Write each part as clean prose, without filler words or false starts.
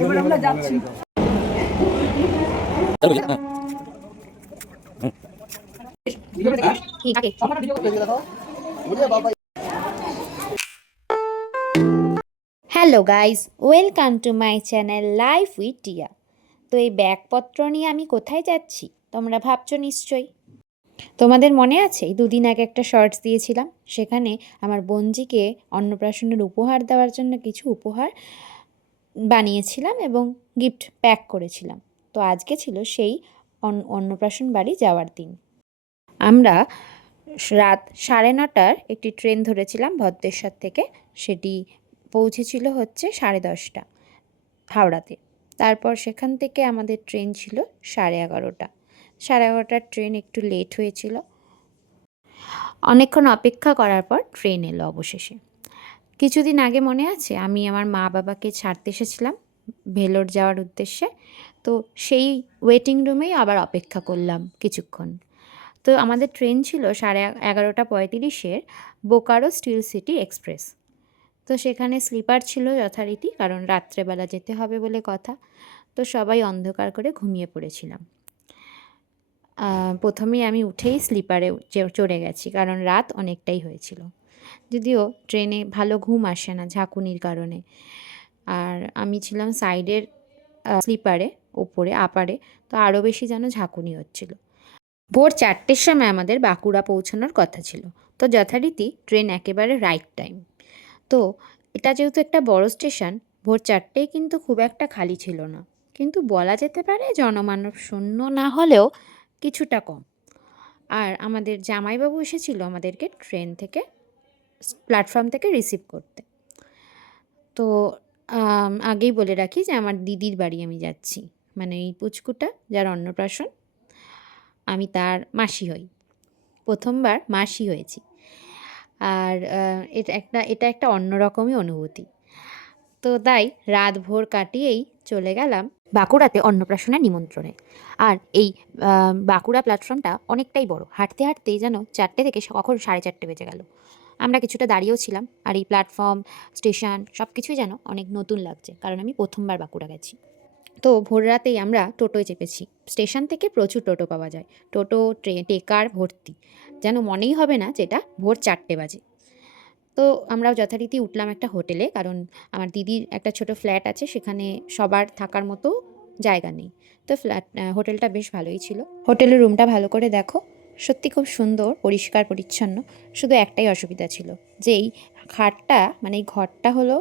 এবার আমরা যাচ্ছি। Hello guys, welcome to my channel life with টিয়া। তো এই ব্যাগপত্র নিয়ে আমি কোথায় যাচ্ছি তোমরা ভাবছো নিশ্চয়ই। তোমাদের মনে আছে এই দুদিন আগে একটা শর্টস দিয়েছিলাম, সেখানে আমার বোনজিকে অন্নপ্রাশনের উপহার দেওয়ার জন্য কিছু উপহার বানিয়েছিলাম এবং গিফট প্যাক করেছিলাম। তো আজকে ছিল সেই অন্নপ্রাশন বাড়ি যাওয়ার দিন। আমরা রাত 9:30টার একটি ট্রেন ধরেছিলাম ভদ্রেশ্বর থেকে। সেটি পৌঁছেছিল হচ্ছে 10:30 হাওড়াতে। তারপর সেখান থেকে আমাদের ট্রেন ছিল 11:30। 11:30টার ট্রেন একটু লেট হয়েছিল। অনেকক্ষণ অপেক্ষা করার পর ট্রেন এলো অবশেষে। কিছুদিন আগে মনে আছে আমি আমার মা বাবাকে ছাড়তে এসেছিলাম ভেলোর যাওয়ার উদ্দেশ্যে। তো সেই ওয়েটিং রুমেই আবার অপেক্ষা করলাম কিছুক্ষণ। তো আমাদের ট্রেন ছিল 11:45-এর বোকারো স্টিল সিটি এক্সপ্রেস। তো সেখানে স্লিপার ছিল যথারীতি, কারণ রাত্রেবেলা যেতে হবে বলে কথা। তো সবাই অন্ধকার করে ঘুমিয়ে পড়েছিলাম। প্রথমেই আমি উঠেই স্লিপারে চড়ে গেছি, কারণ রাত অনেকটাই হয়েছিল। যদিও ট্রেনে ভালো ঘুম আসে না ঝাঁকুনির কারণে। আর আমি ছিলাম সাইডের স্লিপারে, ওপরে আপারে, তো আরও বেশি যেন ঝাঁকুনি হচ্ছিল। ভোর 4টের সময় আমাদের বাঁকুড়া পৌঁছানোর কথা ছিল। তো যথারীতি ট্রেন একেবারে রাইট টাইম। তো এটা যেহেতু একটা বড় স্টেশন, ভোর 4টেই কিন্তু খুব একটা খালি ছিল না, কিন্তু বলা যেতে পারে জনমানব শূন্য না হলেও কিছুটা কম। আর আমাদের জামাইবাবু এসেছিল আমাদেরকে ট্রেন থেকে প্ল্যাটফর্ম থেকে রিসিভ করতে। তো আগেই বলে রাখি যে আমার দিদির বাড়ি আমি যাচ্ছি, মানে এই পুচকুটা যার অন্নপ্রাশন, আমি তার মাসি হই। প্রথমবার মাসি হয়েছি। আর এটা একটা অন্যরকমই অনুভূতি। তো তাই রাত ভোর কাটিয়েই চলে গেলাম বাঁকুড়াতে অন্নপ্রাশনের নিমন্ত্রণে। আর এই বাঁকুড়া প্ল্যাটফর্মটা অনেকটাই বড়, হাঁটতে হাঁটতেই যেন 4টে থেকে কখন 4:30 বেজে গেল। আমরা কিছুটা দাঁড়িয়েও ছিলাম। আর এই প্ল্যাটফর্ম, স্টেশন সব কিছুই যেন অনেক নতুন লাগছে, কারণ আমি প্রথমবার বাঁকুড়া গেছি। তো ভোর রাতেই আমরা টোটোয় চেপেছি। স্টেশন থেকে প্রচুর টোটো পাওয়া যায়, টোটো টেকার ভর্তি, যেন মনেই হবে না যেটা ভোর 4টে বাজে। তো আমরাও যথারীতি উঠলাম একটা হোটেলে, কারণ আমার দিদির একটা ছোট ফ্ল্যাট আছে, সেখানে সবার থাকার মতো জায়গা নেই। তো হোটেলটা বেশ ভালোই ছিল। হোটেলের রুমটা ভালো করে দেখো, সত্যি খুব সুন্দর, পরিষ্কার পরিচ্ছন্ন। শুধু একটাই অসুবিধা ছিল যে এই খাটটা, মানে এই ঘরটা হলো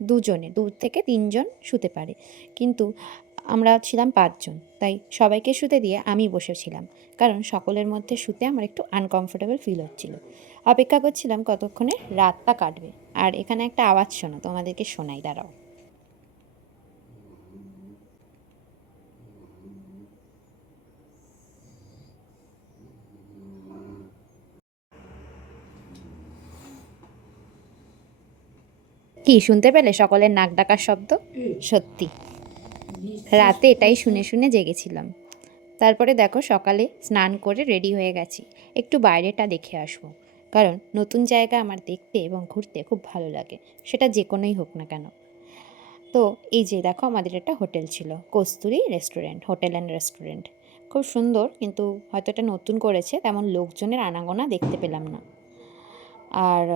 2 থেকে 3জন শুতে পারে, কিন্তু আমরা ছিলাম 5জন, তাই সবাইকে শুতে দিয়ে আমি বসেছিলাম, কারণ সকলের মধ্যে শুতে আমার একটু আনকমফোর্টেবল ফিল হচ্ছিল। অপেক্ষা করছিলাম কতক্ষণে রাতটা কাটবে। আর এখানে একটা আওয়াজ শোনো, তোমাদেরকে শোনাই, দাঁড়াও। কি শুনতে পেলে সকলের নাক ডাকার শব্দ? সত্যি রাতে এটাই শুনে শুনে জেগেছিলাম। তারপরে দেখো সকালে স্নান করে রেডি হয়ে গেছি, একটু বাইরেটা দেখে আসবো, কারণ নতুন জায়গা আমার দেখতে এবং ঘুরতে খুব ভালো লাগে, সেটা যে কোনোই হোক না কেন। তো এই যে দেখো আমাদের একটা হোটেল ছিল, কস্তুরী রেস্টুরেন্ট, হোটেল অ্যান্ড রেস্টুরেন্ট। খুব সুন্দর, কিন্তু হয়তো এটা নতুন করেছে, তেমন লোকজনের আনাগোনা দেখতে পেলাম না। আর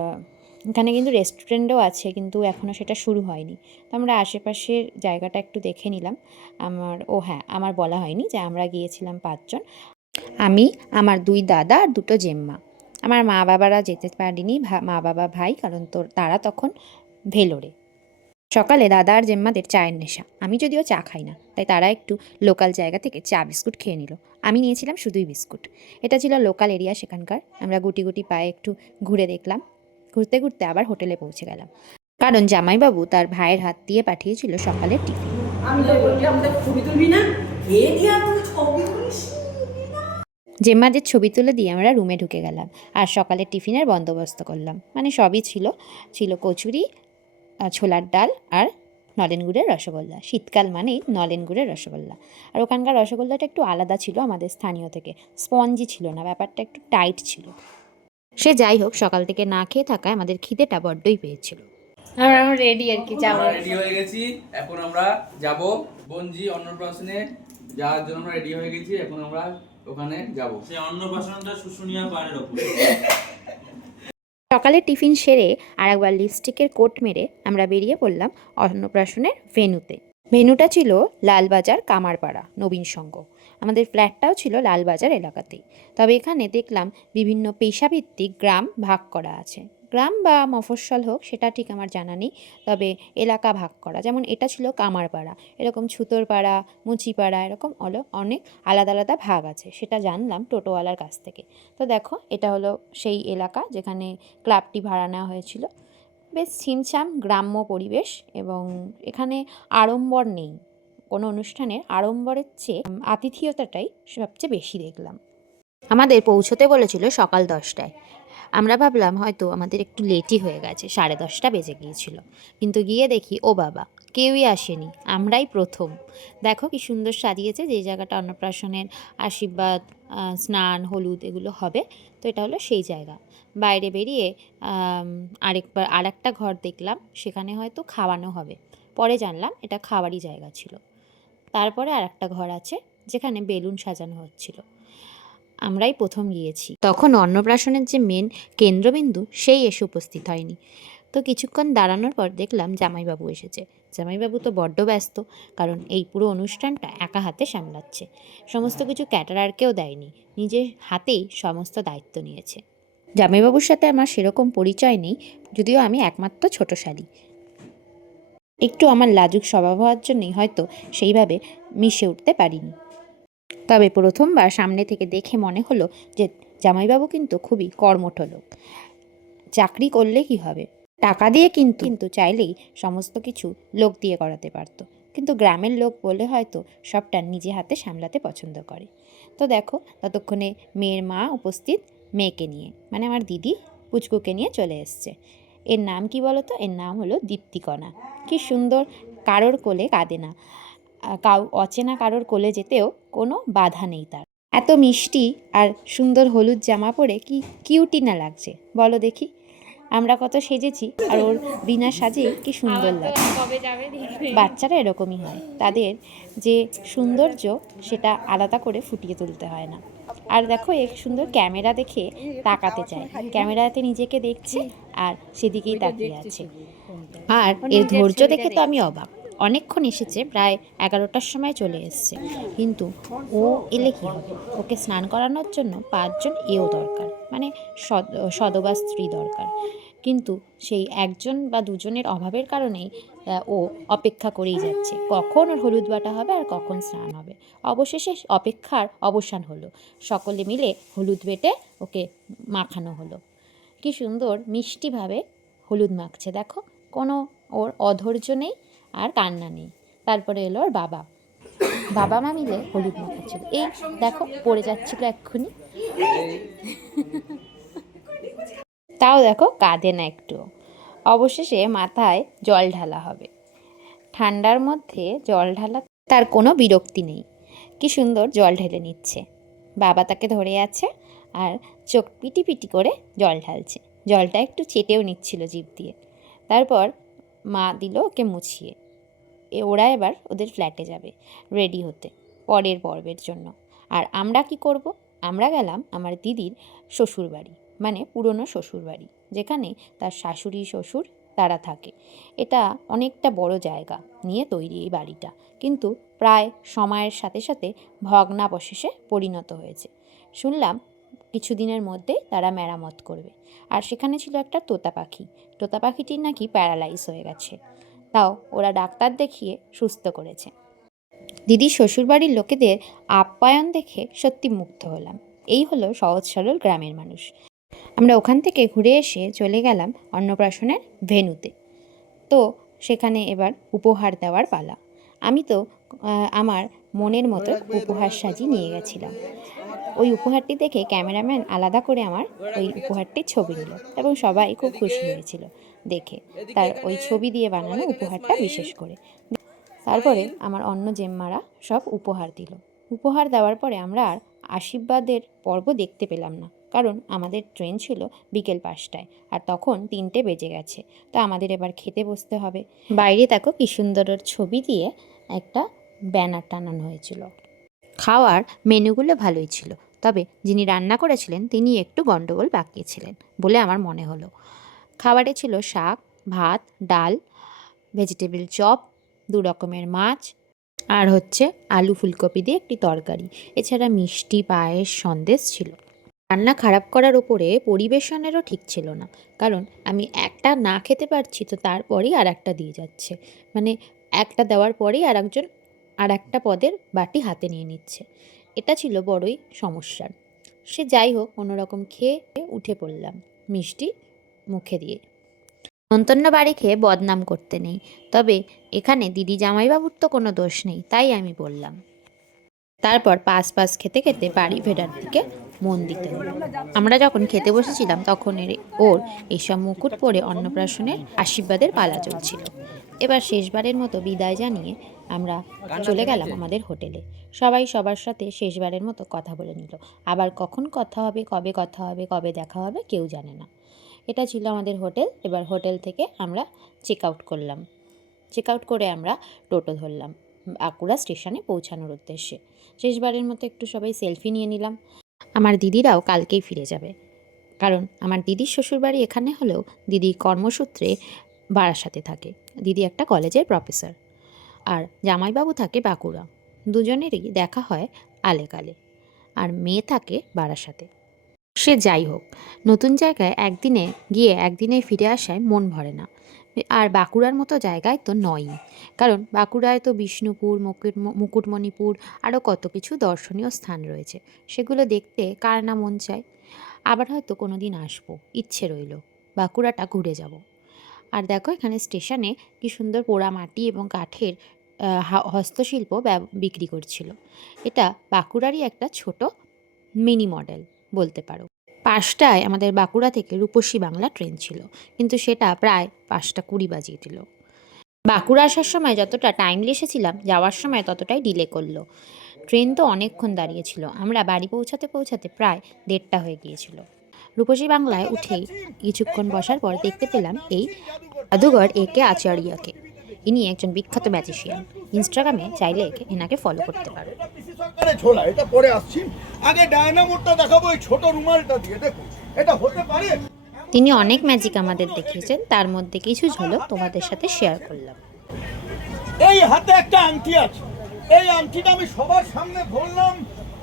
এখানে কিন্তু রেস্টুরেন্টও আছে, কিন্তু এখনও সেটা শুরু হয়নি। তো আমরা আশেপাশের জায়গাটা একটু দেখে নিলাম। আমার বলা হয়নি যে আমরা গিয়েছিলাম 5জন, আমি, আমার 2 দাদা আর 2টো জেম্মা। আমার মা বাবারা যেতে পারিনি, মা বাবা ভাই, কারণ তারা তখন ভেলোরে। সকালে দাদা আর জেম্মাদের চায়ের নেশা, আমি যদিও চা খাই না, তাই তারা একটু লোকাল জায়গা থেকে চা বিস্কুট খেয়ে নিল। আমি নিয়েছিলাম শুধুই বিস্কুট। এটা ছিল লোকাল এরিয়া সেখানকার। আমরা গুটি গুটি পায়ে একটু ঘুরে দেখলাম। ঘুরতে ঘুরতে আবার হোটেলে পৌঁছে গেলাম, কারণ জামাইবাবু তার ভাইয়ের হাত দিয়ে পাঠিয়েছিল সকালের টিফিন। জেম্মাদের ছবি তুলে দিয়ে আমরা রুমে ঢুকে গেলাম, আর সকালের টিফিনের বন্দোবস্ত করলাম। মানে সবই ছিল কচুরি, ছোলার ডাল আর নলেন গুড়ের রসগোল্লা। শীতকাল মানেই নলেন গুড়ের রসগোল্লা। আর ওখানকার রসগোল্লাটা একটু আলাদা ছিল আমাদের স্থানীয় থেকে, স্পঞ্জি ছিল না, ব্যাপারটা একটু টাইট ছিল। সে যাই হোক, সকাল থেকে না খেয়ে থাকায় আমাদের খিদেটা বড্ডই পেয়েছিল। আমরা রেডি আর কি যাবো। আমরা রেডি হয়ে গেছি, এখন আমরা যাব বনজি অন্নপ্রাশনে যাওয়ার জন্য আমরা রেডি হয়ে গেছি, এখন আমরা ওখানে যাব। সেই অন্নপ্রাশনটা শুশুনিয়া পাহাড়ের ওপর। সকালে টিফিন সেরে আর একবার লিপস্টিকের কোট মেরে আমরা বেরিয়ে পড়লাম অন্নপ্রাশনের ভেন্যুতে। ভেন্যুটা ছিল লালবাজার কামারপাড়া নবীন সংঘ। আমাদের ফ্ল্যাটটাও ছিল লালবাজার এলাকাতেই। তবে এখানে দেখলাম বিভিন্ন পেশাভিত্তিক গ্রাম ভাগ করা আছে। গ্রাম বা মফস্বল হোক সেটা ঠিক আমার জানা নেই, তবে এলাকা ভাগ করা, যেমন এটা ছিল কামারপাড়া, এরকম ছুতোরপাড়া, মুচিপাড়া, এরকম অনেক আলাদা আলাদা ভাগ আছে, সেটা জানলাম টোটোওয়ালার কাছ থেকে। তো দেখো এটা হলো সেই এলাকা যেখানে ক্লাবটি ভাড়া নেওয়া হয়েছিল। বেশ ছিমছাম গ্রাম্য পরিবেশ, এবং এখানে আড়ম্বর নেই। কোনো অনুষ্ঠানের আড়ম্বরের চেয়ে আতিথেয়তাটাই সবচেয়ে বেশি দেখলাম। আমাদের পৌঁছতে বলেছিল সকাল 10টায়। আমরা ভাবলাম হয়তো আমাদের একটু লেটই হয়ে গেছে, 10:30 বেজে গিয়েছিল। কিন্তু গিয়ে দেখি ও বাবা, কেউই আসেনি, আমরাই প্রথম। দেখো কি সুন্দর সাজিয়েছে, যে জায়গাটা অন্নপ্রাশনের আশীর্বাদ, স্নান, হলুদ এগুলো হবে। তো এটা হলো সেই জায়গা। বাইরে বেরিয়ে আরেকটা ঘর দেখলাম, সেখানে হয়তো খাওয়ানো হবে। পরে জানলাম এটা খাওয়ারই জায়গা ছিল। তারপরে আরেকটা ঘর আছে যেখানে বেলুন সাজানো হচ্ছিল। আমরাই প্রথম গিয়েছি। তখন অন্নপ্রাশনের যে মেন কেন্দ্রবিন্দু সেই এসে উপস্থিত হয়নি। তো কিছুক্ষণ দাঁড়ানোর পর দেখলাম জামাইবাবু এসেছে। জামাইবাবু তো বড্ড ব্যস্ত, কারণ এই পুরো অনুষ্ঠানটা একা হাতে সামলাচ্ছে। সমস্ত কিছু ক্যাটারারকেও দেয়নি, নিজের হাতেই সমস্ত দায়িত্ব নিয়েছে। জামাইবাবুর সাথে আমার সেরকম পরিচয় নেই, যদিও আমি একমাত্র ছোট শালি। একটু আমার লাজুক স্বভাব হওয়ার জন্যই হয়তো সেইভাবে মিশে উঠতে পারিনি। তবে প্রথমবার সামনে থেকে দেখে মনে হলো যে জামাইবাবু কিন্তু খুবই কর্মঠ লোক। চাকরি করলে কি হবে, টাকা দিয়ে কিন্তু চাইলেই সমস্ত কিছু লোক দিয়ে করাতে পারত। কিন্তু গ্রামের লোক বলে হয়তো সবটা নিজে হাতে সামলাতে পছন্দ করে। তো দেখো ততক্ষণে মেয়ের মা উপস্থিত, মেয়েকে নিয়ে, মানে আমার দিদি পুচকুকে নিয়ে চলে এসছে। এর নাম কি বলো তো? এর নাম হলো দীপ্তিকণা। কি সুন্দর, কারোর কোলে কাঁদে না, অচেনা কারোর কোলে যেতেও কোনো বাধা নেই তার। এত মিষ্টি আর সুন্দর হলুদ জামা পরে কি কিউটি না লাগছে বলো দেখি। আমরা কত সেজেছি, আর ওর বিনা সাজেই কি সুন্দর লাগছে। বাচ্চারা এরকমই হয়, তাদের যে সৌন্দর্য সেটা আলাদা করে ফুটিয়ে তুলতে হয় না। আর দেখো এক সুন্দর ক্যামেরা দেখে তাকাতে চায়, ক্যামেরাতে নিজেকে দেখছে আর সেদিকেই তাকিয়ে আছে। আর এর ধৈর্য দেখে তো আমি অবাক। অনেকক্ষণ এসেছে, প্রায় 11টার সময় চলে এসছে, কিন্তু ও এলে কি হবে? ওকে স্নান করানোর জন্য 5জন এও দরকার, মানে সদবা স্ত্রী দরকার। কিন্তু সেই 1জন বা 2জনের অভাবের কারণেই ও অপেক্ষা করেই যাচ্ছে, কখন ওর হলুদ বাটা হবে আর কখন স্নান হবে। অবশেষে অপেক্ষার অবসান হলো, সকলে মিলে হলুদ বেটে ওকে মাখানো হলো। কি সুন্দর মিষ্টিভাবে হলুদ মাখছে দেখো, কোনো ওর অধৈর্য নেই আর কান্না নেই। তারপরে এলো ওর বাবা, বাবা মা মিলে হলুদ মাখাচ্ছিল। এই দেখো পড়ে যাচ্ছিল এক্ষুনি, তাও দেখো কাঁদে না একটু। অবশেষে মাথায় জল ঢালা হবে। ঠান্ডার মধ্যে জল ঢালা তার কোনো বিরক্তি নেই, কি সুন্দর জল ঢেলে নিচ্ছে। বাবা তাকে ধরে আছে আর চোখ পিটি পিটি করে জল ঢালছে, জলটা একটু চেটেও নিচ্ছিল জিভ দিয়ে। তারপর মা দিল ওকে মুছিয়ে। ওরা এবার ওদের ফ্ল্যাটে যাবে রেডি হতে পরের পর্বের জন্য। আর আমরা কি করব? আমরা গেলাম আমার দিদির শ্বশুরবাড়ি, মানে পুরনো শ্বশুরবাড়ি, যেখানে তার শাশুড়ি শ্বশুর তারা থাকে। এটা অনেকটা বড় জায়গা নিয়ে তৈরি এই বাড়িটা, কিন্তু প্রায় সময়ের সাথে সাথে ভগ্নাবশেষে পরিণত হয়েছে। শুনলাম কিছুদিনের মধ্যে তারা মেরামত করবে। আর সেখানে ছিল একটা তোতা পাখি, তোতা পাখিটির নাকি প্যারালাইজ হয়ে গেছে, তাও ওরা ডাক্তার দেখিয়ে সুস্থ করেছে। দিদির শ্বশুরবাড়ির লোকেদের আপ্যায়ন দেখে সত্যি মুগ্ধ হলাম। এই হলো সহজ সরল গ্রামের মানুষ। আমরা ওখান থেকে ঘুরে এসে চলে গেলাম অন্নপ্রাশনের ভেন্যুতে। তো সেখানে এবার উপহার দেওয়ার পালা। আমি তো আমার মনের মতো উপহার সাজিয়ে নিয়ে গেছিলাম। ওই উপহারটি দেখে ক্যামেরাম্যান আলাদা করে আমার ওই উপহারটির ছবি নিল, এবং সবাই খুব খুশি হয়েছিল দেখে তার ওই ছবি দিয়ে বানানো উপহারটা বিশেষ করে। তারপরে আমার অন্য জেম্মারা সব উপহার দিল। উপহার দেওয়ার পরে আমরা আর আশীর্বাদের পর্ব দেখতে পেলাম না, কারণ আমাদের ট্রেন ছিল বিকেল 5টায় আর তখন 3টে বেজে গেছে। তো আমাদের এবার খেতে বসতে হবে। বাইরে দেখো কি সুন্দর ছবি দিয়ে একটা ব্যানার টানানো হয়েছিল। খাওয়ার মেনুগুলো ভালোই ছিল, তবে যিনি রান্না করেছিলেন তিনি একটু গন্ডগোল পাকিয়েছিলেন বলে আমার মনে হলো। খাবারে ছিল শাক, ভাত, ডাল, ভেজিটেবিল চপ, 2 রকমের মাছ আর হচ্ছে আলু ফুলকপি দিয়ে একটি তরকারি, এছাড়া মিষ্টি, পায়েস, সন্দেশ ছিল। রান্না খারাপ করার ওপরে পরিবেশনেরও ঠিক ছিল না, কারণ আমি একটা না খেতে পারছি তো তারপরেই আর একটা দিয়ে যাচ্ছে, মানে একটা দেওয়ার পরেই আর একজন আর একটা পদের বাটি হাতে নিয়ে নিচ্ছে। এটা ছিল বড়ই সমস্যার। সে যাই হোক, কোনোরকম খেয়ে উঠে পড়লাম মিষ্টি মুখে দিয়ে। নন্তন্ন বাড়ি খেয়ে বদনাম করতে নেই, তবে এখানে দিদি জামাইবাবুর তো কোনো দোষ নেই, তাই আমি বললাম। তারপর পাস খেতে খেতে বাড়ি ফেরার দিকে মন দিতে হলো। আমরা যখন খেতে বসেছিলাম তখন ওর এইসব মুকুট পরে অন্নপ্রাশনের আশীর্বাদের পালা চলছিল। এবার শেষবারের মতো বিদায় জানিয়ে আমরা চলে গেলাম আমাদের হোটেলে। সবাই সবার সাথে শেষবারের মতো কথা বলে নিল। আবার কখন কথা হবে, কবে কথা হবে, কবে দেখা হবে কেউ জানে না। এটা ছিল আমাদের হোটেল। এবার হোটেল থেকে আমরা চেক আউট করলাম। চেক আউট করে আমরা টোটো ধরলাম বাঁকুড়া স্টেশনে পৌঁছানোর উদ্দেশ্যে। শেষবারের মতো একটু সবাই সেলফি নিয়ে নিলাম। আমার দিদিরাও কালকেই ফিরে যাবে, কারণ আমার দিদির শ্বশুরবাড়ি এখানে হলেও দিদি কর্মসূত্রে বারাসাতে থাকে। দিদি একটা কলেজের প্রফেসর আর জামাইবাবু থাকে বাঁকুড়া। দুজনেরই দেখা হয় আলেকালে, আর মেয়ে থাকে বারাসাতে। সে যাই হোক, নতুন জায়গায় একদিনে গিয়ে একদিনে ফিরে আসায় মন ভরে না। আর বাঁকুড়ার মতো জায়গায় তো নয়ই, কারণ বাঁকুড়ায় তো বিষ্ণুপুর, মুকুটমণিপুর আরও কত কিছু দর্শনীয় স্থান রয়েছে, সেগুলো দেখতে কার না মন চায়। আবার হয়তো কোনো দিন আসবো, ইচ্ছে রইল বাঁকুড়াটা ঘুরে যাব। আর দেখো এখানে স্টেশনে কি সুন্দর পোড়া মাটি এবং কাঠের হস্তশিল্প বিক্রি করছিল। এটা বাঁকুড়ারই একটা ছোট মিনি মডেল বলতে পারো। 5টায় আমাদের বাঁকুড়া থেকে রূপসী বাংলা ট্রেন ছিল, কিন্তু সেটা প্রায় 5:20 বাজিয়ে দিল। বাঁকুড়া আসার সময় যতটা টাইমলি এসেছিলাম, যাওয়ার সময় ততটাই ডিলে করলো। ট্রেন তো অনেকক্ষণ দাঁড়িয়েছিল। আমরা বাড়ি পৌঁছাতে পৌঁছাতে প্রায় 1:30 হয়ে গিয়েছিল। রূপসী বাংলায় উঠেই কিছুক্ষণ বসার পর দেখতে পেলাম এই জাদুঘর একে আচার্যকে। ইনি একজন বিখ্যাত ম্যাজিশিয়ান। ইনস্টাগ্রামে চাইলে এনাকে ফলো করতে পারো। ঝোলা এটা পরে আসছি, আগে ডায়নামোটা দেখাবো এই ছোট রুমালটা দিয়ে। দেখুন এটা হতে পারে। তিনি অনেক ম্যাজিক আমাদের দেখিয়েছেন, তার মধ্যে কিছু ঝলক তোমাদের সাথে শেয়ার করলাম। এই হাতে একটা আংটি আছে, এই আংটিটা আমি সবার সামনে ধরলাম,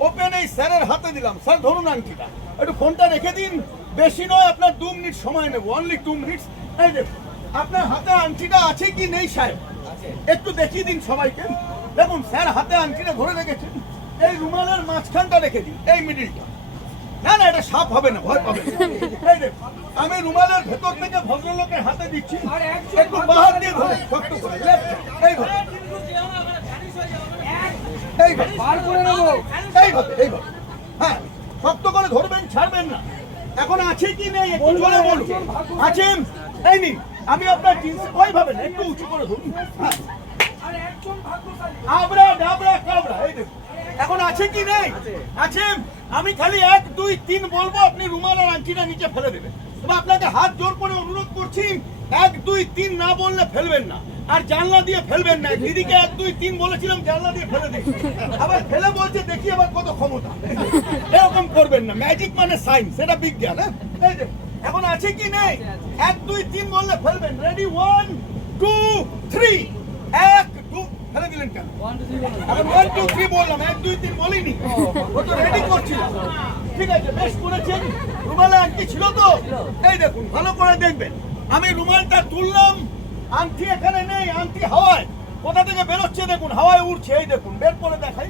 ওপেন এই স্যারের হাতে দিলাম। স্যার ধরুন আংটিটা, একটু ফোনটা রেখে দিন, বেশি নয়, আপনার 2 মিনিট সময় নেব, অনলি 2 মিনিটস। এই দেখুন আপনার হাতে আংটিটা আছে কি নেই সাহেব, একটু দেখিয়ে দিন সবাইকে। দেখুন স্যার হাতে আংটিটা ধরে রেখেছেন, এই রুমালের মাঝখানটা রেখে দিন, এই মিডিলটা। না না এটা সাপ হবে না, ভয় পাবে। এই দেখুন আমি রুমালের ভেতর থেকে ভদ্রলোকের হাতে দিচ্ছি, একটু বাহার দিয়ে ধরে শক্ত করে, এইভাবে এইভাবে বার করে নেবো, এইভাবে এইভাবে, হ্যাঁ শক্ত করে ধরবেন, ছাড়বেন না। এখন আছে কি নেই একটু জোরে বলুন। আছে? এই নিন, আমি আপনার জিন্স ওইভাবে না, একটু উঁচু করে ধরুন। হ্যাঁ আবড়া ডাবড়া কাবড়া, এই দেখুন এখন আছে কি নেই? আছে। আমি খালি 1 2 3 বলবো, আপনি রুমাল আর আংটিটা নিচে ফেলে দেবেন। তবে আপনাকে হাত জোর করে অনুরোধ করছি, 1 2 3 না বললে ফেলবেন না, আর জানলা দিয়ে ফেলবেন না। দিদিকে 1 2 3 বলেছিলাম জানলা দিয়ে ফেলে দিন, আবার ফেলে বলছে দেখি আবার কত ক্ষমতা। এরকম করবেন না, ম্যাজিক মানে সায়েন্স, এটা বিজ্ঞান। হ্যাঁ এখন আছে কি নেই? 1 2 3 বললে ফেলবেন। রেডি 1 2 3, 1 2 ফেলে দিলেন কেন? 1 2 3 বললাম, 1 2 3 বলিনি, ও তো রেডি করছিলাম। ঠিক আছে, বেশ করেছেন। রুমালে আংটি ছিল তো? এই দেখুন ভালো করে দেখবেন, আমি রুমালটা তুললাম, আংটি এখানে নেই, আংটি হাওয়ায় কোথা থেকে বেরোচ্ছে দেখুন, হাওয়ায় উড়ছে। এই দেখুন বের করে দেখাই,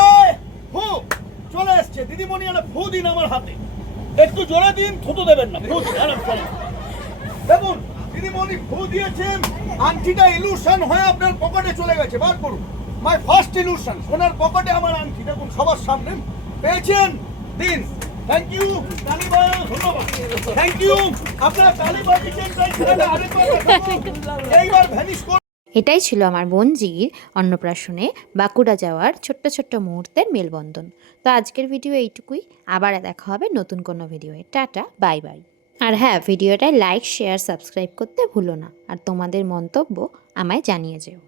আয় ফু চলে এসছে। দিদিমণি আরে ফু দিন আমার হাতে, একটু জোরে দিন, থুতু দেবেন না, ফু দিন আরাম করে। দেখুন দিদিমণি ফু দিয়েছেন, আংটিটা ইলুশন হয়ে আপনার পকেটে চলে গেছে। বার করুন, মাই ফার্স্ট ইলুশন, সোনার পকেটে আমার আংটি। দেখুন সবার সামনে পেয়েছেন, দিন। থ্যাংক ইউ, তালি বাজানো, ধন্যবাদ। থ্যাংক ইউ, আপনারা তালি বাজিয়েছেন, তাই ছেলেটা আরেকবার এইবার ভ্যানিশ করে। এটাই ছিল আমার বোনজির অন্নপ্রাশনে বাঁকুড়া যাওয়ার ছোট্ট ছোট্ট মুহূর্তের মেলবন্ধন। তো আজকের ভিডিও এইটুকুই, আবার দেখা হবে নতুন কোনো ভিডিওয়ে। Tata, bye bye. আর হ্যাঁ, ভিডিওটায় লাইক শেয়ার সাবস্ক্রাইব করতে ভুলো না, আর তোমাদের মন্তব্য আমায় জানিয়ে যেও।